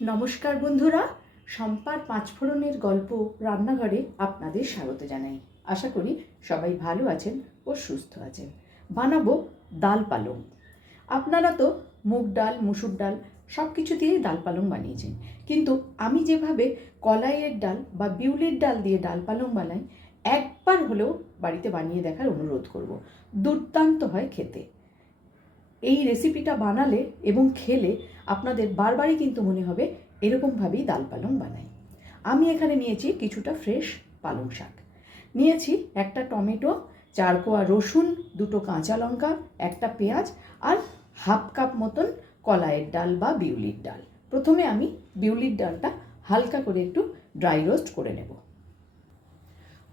নমস্কার বন্ধুরা, শম্পার পাঁচফোড়নের গল্প রান্নাঘরে আপনাদের স্বাগত জানাই। আশা করি সবাই ভালো আছেন ও সুস্থ আছেন। বানাবো ডাল পালং। আপনারা তো মুগ ডাল, মুসুর ডাল সব কিছু দিয়েই ডাল পালং বানিয়েছেন, কিন্তু আমি যেভাবে কলাইয়ের ডাল বা বিউলির ডাল দিয়ে ডাল পালং বানাই, একবার হলেও বাড়িতে বানিয়ে দেখার অনুরোধ করব। দুর্দান্ত হয় খেতে। এই রেসিপিটা বানালে এবং খেলে আপনাদের বারবারই কিন্তু মনে হবে এরকমভাবেই ডাল পালং বানাই। আমি এখানে নিয়েছি কিছুটা ফ্রেশ পালং শাক, নিয়েছি একটা টমেটো, 4 কোয়া রসুন, 2টো কাঁচা লঙ্কা, একটা পেঁয়াজ আর হাফ কাপ মতন কলাইয়ের ডাল বা বিউলির ডাল। প্রথমে আমি বিউলির ডালটা হালকা করে একটু ড্রাই রোস্ট করে নেব।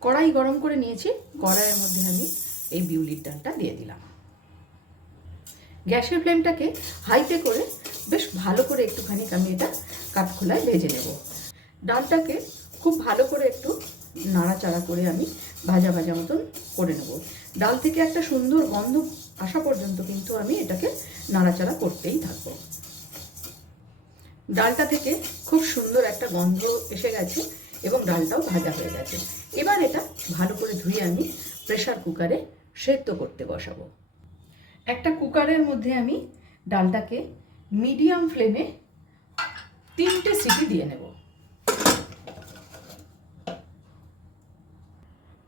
কড়াই গরম করে নিয়েছি, কড়াইয়ের মধ্যে আমি এই বিউলির ডালটা দিয়ে দিলাম। গ্যাসের ফ্লেমটাকে হাইতে করে বেশ ভালো করে একটুখানি আমি এটা কাঠখোলায় ভেজে নেব। ডালটাকে খুব ভালো করে একটু নাড়াচাড়া করে আমি ভাজা ভাজা মতন করে নেব। ডাল থেকে একটা সুন্দর গন্ধ আসা পর্যন্ত কিন্তু আমি এটাকে নাড়াচাড়া করতেই থাকবো। ডালটা থেকে খুব সুন্দর একটা গন্ধ এসে গেছে এবং ডালটাও ভাজা হয়ে গেছে। এবার এটা ভালো করে ধুয়ে আমি প্রেসার কুকারে সেদ্ধ করতে বসাবো। একটা কুকারের মধ্যে আমি ডালটাকে মিডিয়াম ফ্লেমে 3টে সিটি দিয়ে নেব।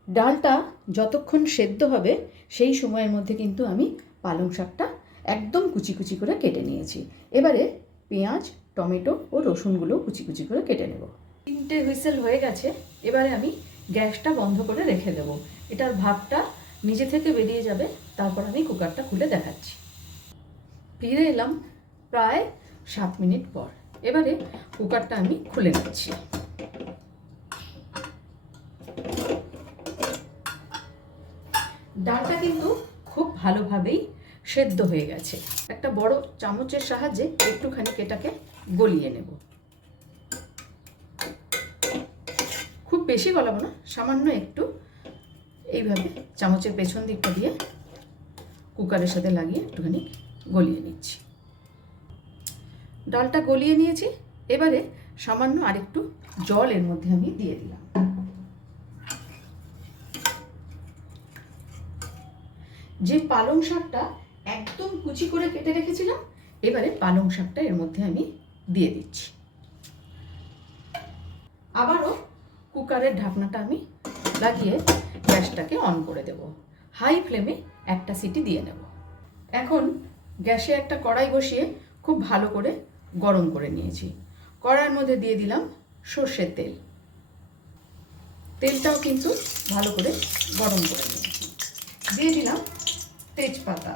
ডালটা যতক্ষণ সেদ্ধ হবে সেই সময়ের মধ্যে কিন্তু আমি পালং শাকটা একদম কুচি কুচি করে কেটে নিয়েছি। এবারে পেঁয়াজ, টমেটো ও রসুনগুলো কুচি কুচি করে কেটে নেব। 3টে হুইসেল হয়ে গেছে। এবারে আমি গ্যাসটা বন্ধ করে রেখে দেবো। এটার ভাপটা নিজে থেকে বেরিয়ে যাবে, তারপর আমি কুকারটা খুলে দেখাচ্ছি। ফিরে এলাম প্রায় 7 মিনিট পর। এবারে কুকারটা আমি খুলে নিচ্ছি। ডালটা কিন্তু খুব ভালোভাবেই সেদ্ধ হয়ে গেছে। একটা বড় চামচের সাহায্যে একটুখানি এটাকে গলিয়ে নেব। খুব বেশি গলাবো না, সামান্য একটু এইভাবে চামচের পেছন দিকটা দিয়ে কুকারের সাথে লাগিয়ে একটুখানি গলিয়ে নিচ্ছি। ডালটা গলিয়ে নিয়েছি। এবারে সামান্য আরেকটু জল এর মধ্যে আমি দিয়ে দিলাম। যে পালং শাকটা একদম কুচি করে কেটে রেখেছিলাম, এবারে পালং শাকটা এর মধ্যে আমি দিয়ে দিচ্ছি। আবারও কুকারের ঢাকনাটা আমি লাগিয়ে গ্যাসটাকে অন করে দেব। হাই ফ্লেমে একটা সিটি দিয়ে নেব। এখন গ্যাসে একটা কড়াই বসিয়ে খুব ভালো করে গরম করে নিয়েছি। কড়াইয়ের মধ্যে দিয়ে দিলাম সর্ষের তেল। তেলটাও কিন্তু ভালো করে গরম করে নিয়েছি। দিয়ে দিলাম তেজপাতা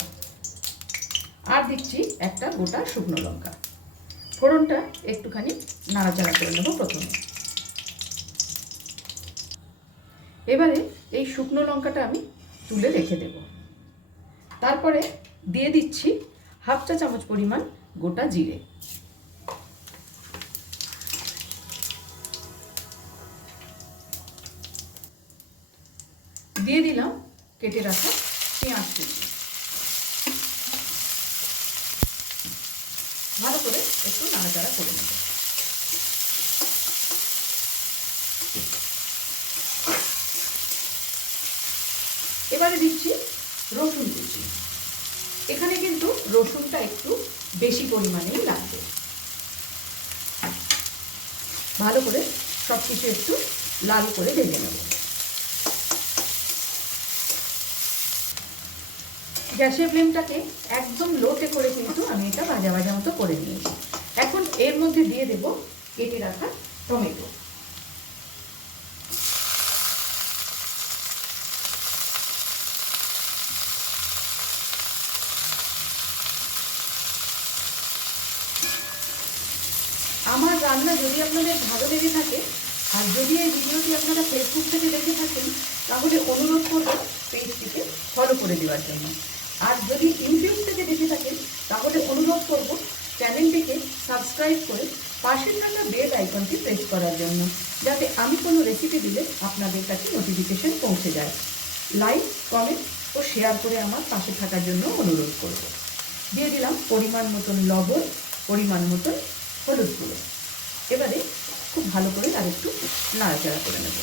আর দিচ্ছি একটা গোটা শুকনো লঙ্কা। ফোড়নটা একটুখানি নাড়াচাড়া করে নেব প্রথমে। এবারে এই শুকনো লঙ্কাটা আমি তুলে রেখে দেব। তারপরে দিয়ে দিচ্ছি হাফ চা চামচ পরিমাণ গোটা জিরে। দিয়ে দিলাম কেটে রাখা পেঁয়াজ কুচি। ভালো করে একটু নাড়াচাড়া করে নেব। এবারে দিচ্ছি রসুন কুচি। এখানে কিন্তু রসুনটা একটু বেশি পরিমাণেই লাগবে। ভালো করে সব কিছু একটু লাল করে ভেজে নেব। গ্যাসের ফ্লেমটাকে একদম লোতে করে কিন্তু আমি এটা ভাজা ভাজা মতো করে নিয়েছি। এখন এর মধ্যে দিয়ে দেব কেটে রাখা টমেটো। আমার রান্না যদি আপনাদের ভালো লেগে থাকে আর যদি এই ভিডিওটি আপনারা ফেসবুক থেকে দেখে থাকেন, তাহলে অনুরোধ করব পেজটিকে ফলো করে দেওয়ার জন্য। আর যদি ইউটিউব থেকে দেখে থাকেন, তাহলে অনুরোধ করব চ্যানেলটিকে সাবস্ক্রাইব করে পাশে থাকা বেল আইকনটি প্রেস করার জন্য, যাতে আমি কোনো রেসিপি দিলে আপনাদের কাছে নোটিফিকেশন পৌঁছে যায়। লাইক, কমেন্ট ও শেয়ার করে আমার পাশে থাকার জন্য অনুরোধ করব। দিয়ে দিলাম পরিমাণ মতন লবণ, পরিমাণ মতন হলুদ গুঁড়ো। ভালো করে আর একটু নাড়াচাড়া করে নেব।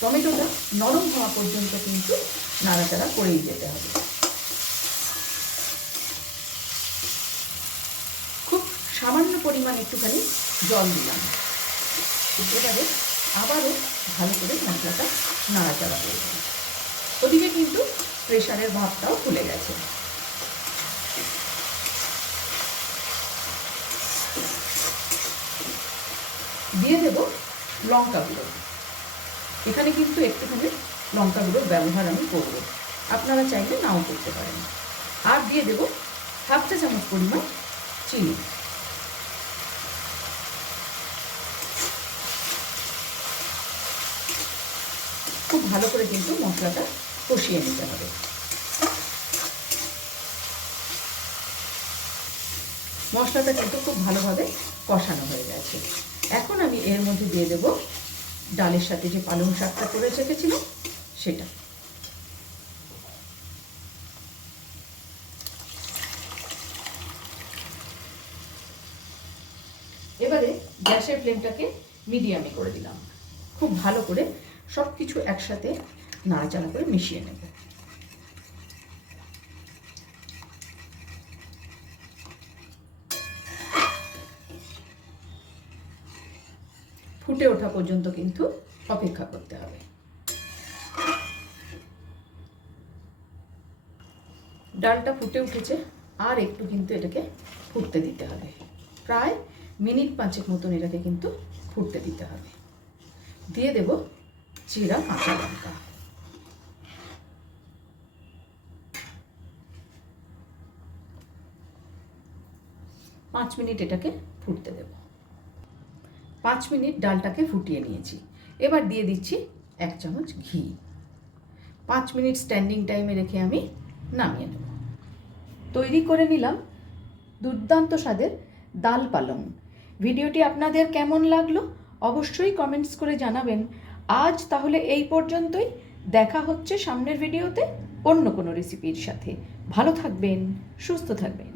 টমেটোটা নরম হওয়া পর্যন্ত কিন্তু নাড়াচাড়া করেই যেতে হবে। খুব সামান্য পরিমাণ একটুখানি জল দিলাম। এবারে আবারও ভালো করে মশলাটা নাড়াচাড়া করে দেব। ওদিকে কিন্তু প্রেশারের ভাবটাও খুলে গেছে। দিয়ে দেব লঙ্কা গুঁড়ো। এখানে কিন্তু একটুখানি লঙ্কা গুঁড়োর ব্যবহার আমি করব, আপনারা চাইলে নাও করতে পারেন। আর দিয়ে দেব 1/2 চা চামচ পরিমাণ চিনি। খুব ভালো করে কিন্তু মশলাটা কষিয়ে নিতে হবে। মশলাটা কিন্তু খুব ভালোভাবে কষানো হয়ে গেছে। এখন আমি এর মধ্যে দিয়ে দেব ডালের সাথে যে পালং শাকটা করে রেখেছিলাম সেটা। এবারে গ্যাসের ফ্লেমটাকে মিডিয়ামে করে দিলাম। খুব ভালো করে সব কিছু একসাথে নাড়াচাড়া করে মিশিয়ে নেব। ফুটে ওঠা পর্যন্ত কিন্তু অপেক্ষা করতে হবে। ডালটা ফুটে উঠেছে, আর একটু কিন্তু এটাকে ফুটতে দিতে হবে। প্রায় মিনিট 5 মতন এটাকে কিন্তু ফুটতে দিতে হবে। দিয়ে দেব জিরা কাঁচা লঙ্কা। পাঁচ মিনিট এটাকে ফুটতে দেব। 5 মিনিট ডালটাকে ফুটিয়ে নিয়েছি। এবার দিয়ে দিচ্ছি 1 চামচ ঘি। 5 মিনিট স্ট্যান্ডিং টাইমে রেখে আমি নামিয়ে নেব। তৈরি করে নিলাম দুর্দান্ত স্বাদের ডাল পালং। ভিডিওটি আপনাদের কেমন লাগলো অবশ্যই কমেন্টস করে জানাবেন। আজ তাহলে এই পর্যন্তই। দেখা হচ্ছে সামনের ভিডিওতে অন্য কোনো রেসিপির সাথে। ভালো থাকবেন, সুস্থ থাকবেন।